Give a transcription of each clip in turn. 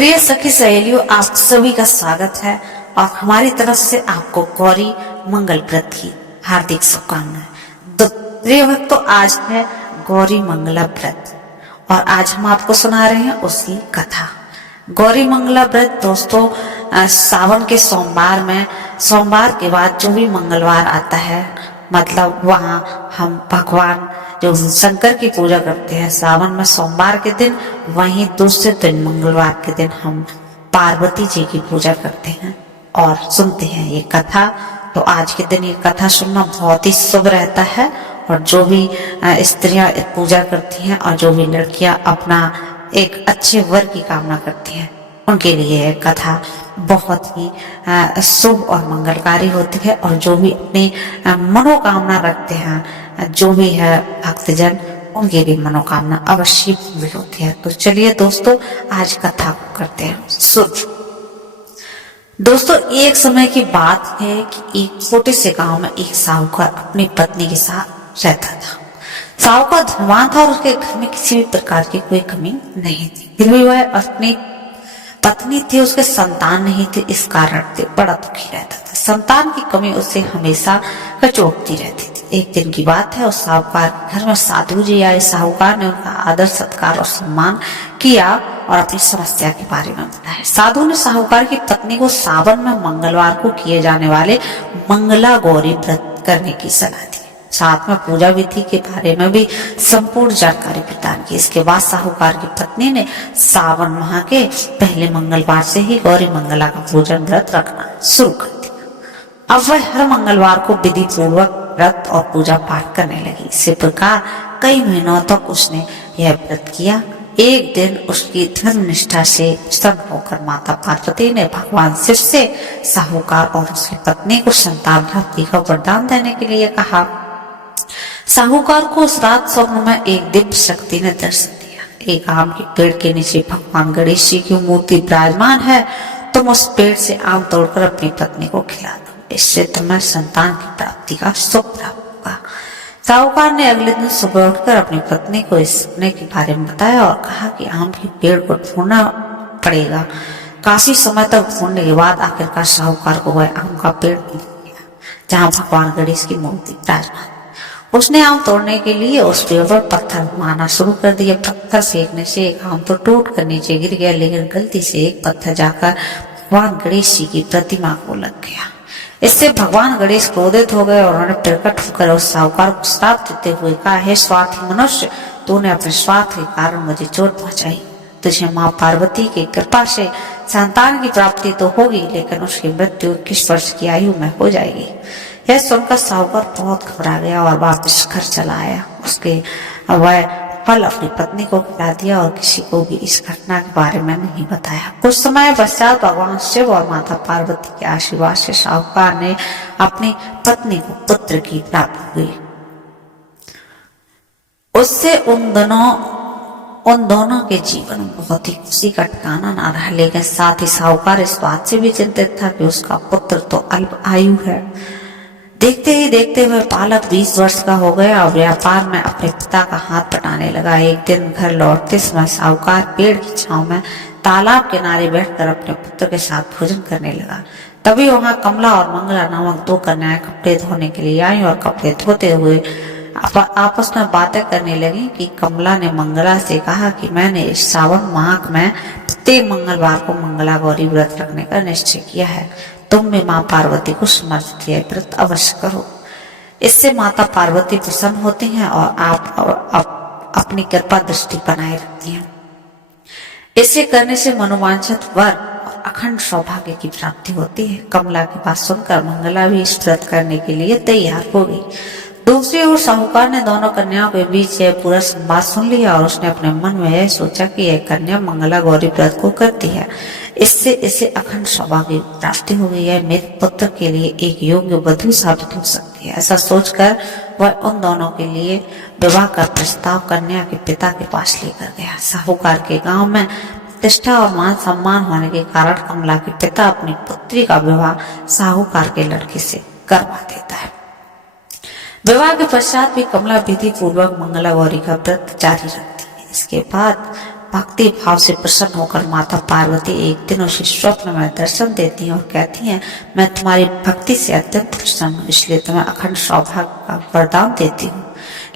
प्रिय सखी सहेलियों, आप सभी का स्वागत है और हमारी तरफ से आपको गौरी मंगल व्रत की हार्दिक शुभकामनाएं। तो प्रिय भक्तों, आज है गौरी मंगला व्रत और आज हम आपको सुना रहे हैं उसकी कथा। गौरी मंगला व्रत दोस्तों सावन के सोमवार के बाद जो भी मंगलवार आता है, मतलब वहाँ हम भगवान जो शंकर की पूजा करते हैं सावन में सोमवार के दिन, वहीं दूसरे दिन मंगलवार के दिन हम पार्वती जी की पूजा करते हैं और सुनते हैं ये कथा। तो आज के दिन ये कथा सुनना बहुत ही शुभ रहता है और जो भी स्त्रियां पूजा करती हैं और जो भी लड़कियां अपना एक अच्छे वर की कामना करती हैं, उनके लिए यह कथा बहुत ही शुभ और मंगलकारी होती है। और जो भी अपनी मनोकामना रखते हैं, जो भी है भक्तजन, उनकी भी मनोकामना अवश्य पूरी होती है। तो चलिए दोस्तों, आज कथा को करते हैं शुरू। दोस्तों, एक समय की बात है कि एक छोटे से गांव में एक साहूकार अपनी पत्नी के साथ रहता था। साहूकार धनवान था और उसके घर में किसी भी प्रकार की कोई कमी नहीं थी। फिर भी वह अपनी पत्नी थी, उसके संतान नहीं थे, इस कारण से बड़ा दुखी रहता था। संतान की कमी उसे हमेशा कचोटती रहती थी। एक दिन की बात है, उस साहूकार के घर में साधु जी आए। साहूकार ने उनका आदर सत्कार और सम्मान किया और अपनी समस्या के बारे में बताया। साधु ने साहूकार की पत्नी को सावन में मंगलवार को किए जाने वाले मंगला गौरी व्रत करने की सलाह दी। साथ में पूजा विधि के बारे में भी संपूर्ण जानकारी प्रदान की। इसके बाद साहूकार की पत्नी ने सावन माह के पहले मंगलवार से ही गौरी मंगला का पूजन व्रत रखना शुरू कर दिया। अब वह हर मंगलवार को विधि पूर्वक व्रत और पूजा पाठ करने लगी। इसी प्रकार कई महीनों तक उसने यह व्रत किया। एक दिन उसकी धर्म निष्ठा से प्रसन्न होकर माता पार्वती ने भगवान शिव से साहूकार और उसकी पत्नी को संतान प्राप्ति का वरदान देने के लिए कहा। साहूकार को उस रात स्वप्न में एक दिव्य शक्ति ने दर्शन दिया। एक आम के पेड़ के नीचे भगवान गणेश जी की मूर्ति विराजमान है। तुम उस पेड़ से आम तोड़कर अपनी पत्नी को खिला दो, इससे तुम्हें संतान की प्राप्ति का सुख प्राप्त होगा। साहूकार ने अगले दिन सुबह उठकर अपनी पत्नी को इस सपने के बारे में बताया और कहा कि आम के पेड़ को ढूंढना पड़ेगा। काफी समय तक ढूंढने के बाद आखिरकार साहूकार को वह आम का पेड़ मिल गया जहाँ भगवान गणेश की मूर्ति विराजमान। उसने आम तोड़ने के लिए उस पेड़ पर पत्थर मारना शुरू कर दिया। पत्थर फेंकने से एक आम तो टूट कर नीचे गिर गया, लेकिन गलती से एक पत्थर जाकर भगवान गणेश जी की प्रतिमा को लग गया। इससे भगवान गणेश क्रोधित हो गए और उन्होंने प्रकट होकर उस साहूकार को श्राप देते हुए कहा, हे स्वार्थी मनुष्य, तूने अपने स्वार्थ के कारण मुझे चोट पहुंचाई। तुझे माँ पार्वती की कृपा से संतान की प्राप्ति तो होगी, लेकिन उसकी मृत्यु 21 वर्ष की आयु में हो जाएगी। यह सुनकर साहूकार बहुत घबरा गया और वापस घर चला आया। उसके वह फल अपनी पत्नी को खिला दिया और किसी को भी इस घटना के बारे में नहीं बताया। कुछ समय पश्चात भगवान शिव और माता पार्वती के आशीर्वाद से साहूकार ने अपनी पत्नी को पुत्र की प्राप्ति हुई। उससे उन दोनों के जीवन में बहुत ही खुशी का ठिकाना न रहा, लेकिन साथ ही साहूकार इस बात से भी चिंतित था कि उसका पुत्र तो अल्प आयु है। देखते ही देखते वह बालक 20 वर्ष का हो गया और व्यापार में अपने पिता का हाथ बटाने लगा। एक दिन घर लौटते समय साहूकार पेड़ की छांव में तालाब किनारे बैठकर अपने पुत्र के साथ भोजन करने लगा। तभी वहां कमला और मंगला नामक दो कन्याएं कपड़े धोने के लिए आई और कपड़े धोते हुए आपस में बातें करने लगी कि कमला ने मंगला से कहा कि मैंने इस सावन माह में प्रत्येक मंगलवार को मंगला गौरी व्रत रखने का निश्चय किया है। तुम भी माँ पार्वती को समर्पित यह व्रत अवश्य करो। इससे माता पार्वती प्रसन्न होती हैं और आप अपनी कृपा दृष्टि बनाए रखती हैं। इसे करने से मनोवांछित वर और अखंड सौभाग्य की प्राप्ति होती है। कमला की बात सुनकर मंगला भी इस व्रत करने के लिए तैयार हो गई। दूसरी ओर साहूकार ने दोनों कन्याओं के बीच यह पूरा संवाद सुन लिया और उसने अपने मन में यह सोचा कि यह कन्या मंगला गौरी व्रत को करती है, इससे इसे अखंड सौभाग्य प्राप्ति हो गई है। मेरे पुत्र के लिए एक योग्य वधू साबित हो सकती है। ऐसा सोचकर वह उन दोनों के लिए विवाह का प्रस्ताव कन्या के पिता के पास लेकर गया। साहूकार के गांव में प्रतिष्ठा और मान सम्मान होने के कारण कमला के पिता अपनी पुत्री का विवाह साहूकार के लड़के से करवा देता है। विवाह के पश्चात भी कमला विधि पूर्वक मंगला गौरी का व्रत जारी रखती है। इसके बाद भक्ति भाव से प्रसन्न होकर माता पार्वती एक दिन उसे स्वप्न में दर्शन देती हैं और कहती हैं, मैं तुम्हारी भक्ति से अत्यंत प्रसन्न हूँ, इसलिए तुम्हें अखंड सौभाग्य का वरदान देती हूँ।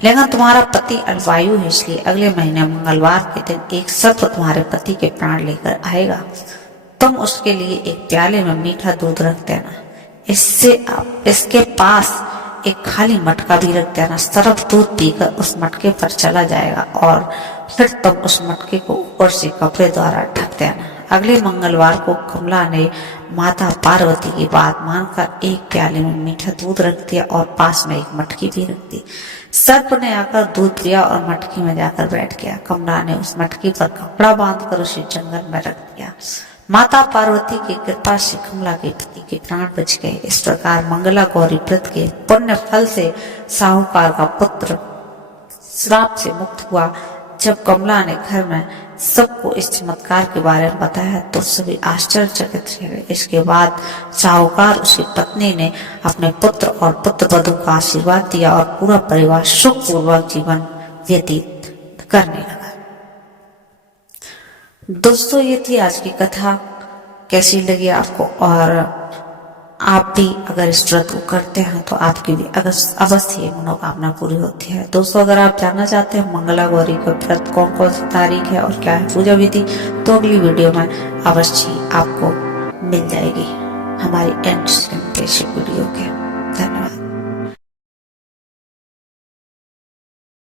लेकिन तुम्हारा पति अलवायु है, इसलिए अगले महीने मंगलवार के दिन एक सर्प तुम्हारे पति के प्राण लेकर आएगा। तुम उसके लिए एक प्याले में मीठा दूध रख देना। इसके पास एक खाली मटका भी रख देना। सर्प दूध पीकर उस मटके पर चला जाएगा और फिर तुम उस मटके को ऊपर से कपड़े द्वारा ढक देना। अगले मंगलवार को कमला ने माता पार्वती की बात मानकर एक प्याले में मीठा दूध रख दिया और पास में एक मटकी भी रख दी। सर्प ने आकर दूध पिया और मटकी में जाकर बैठ गया। कमला ने उस मटकी पर कपड़ा बांधकर उसे जंगल में रख दिया। माता पार्वती की कृपा से कमला के पति के प्राण बच गए। इस प्रकार मंगला गौरी व्रत के पुण्य फल से साहूकार का पुत्र श्राप से मुक्त हुआ। जब कमला ने घर में सबको इस चमत्कार के बारे में बताया तो सभी आश्चर्यचकित रह गए। इसके बाद साहूकार उसकी पत्नी ने अपने पुत्र और पुत्र वधू का आशीर्वाद दिया और पूरा परिवार सुखपूर्वक जीवन व्यतीत करने लगा। दोस्तों, ये थी आज की कथा। कैसी लगी आपको? और आप भी अगर इस व्रत को करते हैं तो आपकी भी अवश्य ये मनोकामना पूरी होती है। दोस्तों, अगर आप जानना चाहते हैं मंगला गौरी का व्रत कौन कौन सी तारीख है और क्या है पूजा विधि, तो अगली वीडियो में अवश्य आपको मिल जाएगी हमारी एंड वीडियो के।